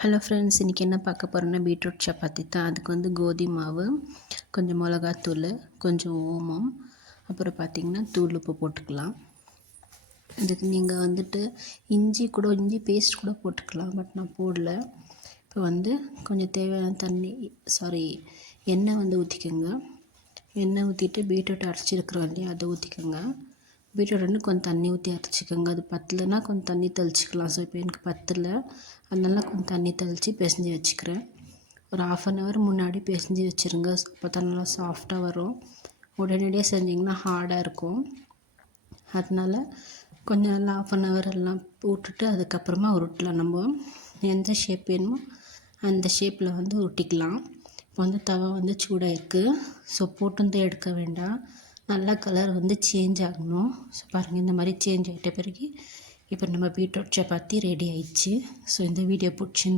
Hello friends, இன்றைக்கி என்ன பார்க்க போகிறோன்னா பீட்ரூட் சப்பாத்தி தான். அதுக்கு வந்து கோதுமை மாவு, கொஞ்சம் மிளகாத்தூள், கொஞ்சம் ஓமம், அப்புறம் பார்த்திங்கன்னா தூள் உப்பு போட்டுக்கலாம். இதுக்கு நீங்கள் வந்துட்டு இஞ்சி பேஸ்ட் கூட போட்டுக்கலாம், பட் நான் போடல. இப்போ வந்து கொஞ்சம் தேவையான எண்ணெய் வந்து ஊற்றிக்கோங்க. எண்ணெய் ஊற்றிட்டு பீட்ரூட் அரைச்சிருக்கிறோம் இல்லையா, அதை ஊற்றிக்கோங்க. பீட்ரூட் வந்து கொஞ்சம் தண்ணி ஊற்றி அரைச்சிக்கோங்க. அது பத்தலைன்னா கொஞ்சம் தண்ணி தெளிச்சிக்கலாம். ஸோ இப்போ எனக்கு பத்தலை, அதனால கொஞ்சம் தண்ணி தெளித்து பிசைஞ்சு வச்சுக்கிறேன். ஒரு 1/2 முன்னாடி பிசைஞ்சு வச்சுருங்க. அப்போ தான் நல்லா சாஃப்டாக வரும். உடனடியாக செஞ்சிங்கன்னா ஹார்டாக இருக்கும். அதனால் கொஞ்சம் நல்லா 1/2 எல்லாம் போட்டுட்டு அதுக்கப்புறமா உருட்டலாம். நம்ம எந்த ஷேப் வேணுமோ அந்த ஷேப்பில் வந்து உருட்டிக்கலாம். இப்போ வந்து தவா வந்து சூடாக இருக்குது. ஸோ போட்டு எடுக்க வேண்டாம், நல்லா கலர் வந்து சேஞ்ச் ஆகணும். ஸோ பாருங்கள், இந்த மாதிரி சேஞ்ச் ஆகிட்ட பிறகு இப்போ நம்ம பீட்ரூட் சப்பாத்தி ரெடி ஆயிடுச்சு. ஸோ இந்த வீடியோ பிடிச்சிருந்தா